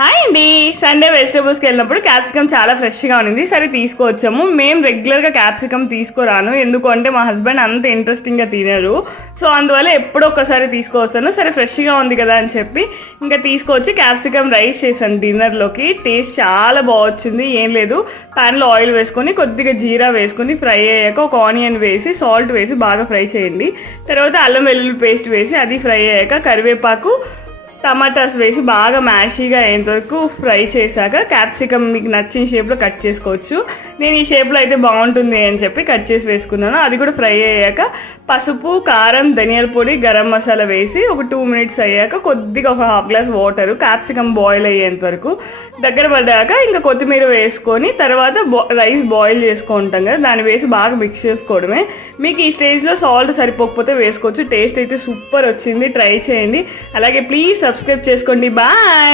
Hi అండి. Sunday వెజిటేబుల్స్కి వెళ్ళినప్పుడు capsicum చాలా ఫ్రెష్గా ఉంది. సరే తీసుకొచ్చాము. మేము రెగ్యులర్గా క్యాప్సికమ్ తీసుకురాను, ఎందుకంటే మా హస్బెండ్ అంత ఇంట్రెస్టింగ్గా తినరు. సో అందువల్ల ఎప్పుడో ఒకసారి తీసుకొస్తాను. సరే ఫ్రెష్గా ఉంది కదా అని చెప్పి ఇంకా తీసుకొచ్చి క్యాప్సికమ్ రైస్ చేశాను డిన్నర్లోకి. టేస్ట్ చాలా బాగుంది. ఏం లేదు, ప్యాన్లో ఆయిల్ వేసుకొని కొద్దిగా జీరా వేసుకొని ఫ్రై అయ్యాక ఒక ఆనియన్ వేసి సాల్ట్ వేసి బాగా ఫ్రై చేయండి. తర్వాత అల్లం వెల్లుల్లి పేస్ట్ వేసి అది ఫ్రై అయ్యాక కరివేపాకు టమాటాస్ వేసి బాగా మ్యాషీగా అయ్యేంతవరకు ఫ్రై చేశాక క్యాప్సికమ్ మీకు నచ్చిన షేప్లో కట్ చేసుకోవచ్చు. నేను ఈ షేప్లో అయితే బాగుంటుంది అని చెప్పి కట్ చేసి వేసుకున్నాను. అది కూడా ఫ్రై అయ్యాక పసుపు, కారం, ధనియాల పొడి, గరం మసాలా వేసి ఒక 2 minutes అయ్యాక కొద్దిగా ఒక ½ గ్లాస్ వాటర్ క్యాప్సికమ్ బాయిల్ అయ్యేంత వరకు దగ్గర పడ్డాక ఇంకా కొత్తిమీర వేసుకొని తర్వాత రైస్ బాయిల్ చేసుకుంటాం కదా, దాన్ని వేసి బాగా మిక్స్ చేసుకోవడమే. మీకు ఈ స్టేజ్లో సాల్ట్ సరిపోకపోతే వేసుకోవచ్చు. టేస్ట్ అయితే సూపర్ వచ్చింది, ట్రై చేయండి. అలాగే ప్లీజ్ సబ్స్క్రైబ్ చేసుకోండి. బాయ్.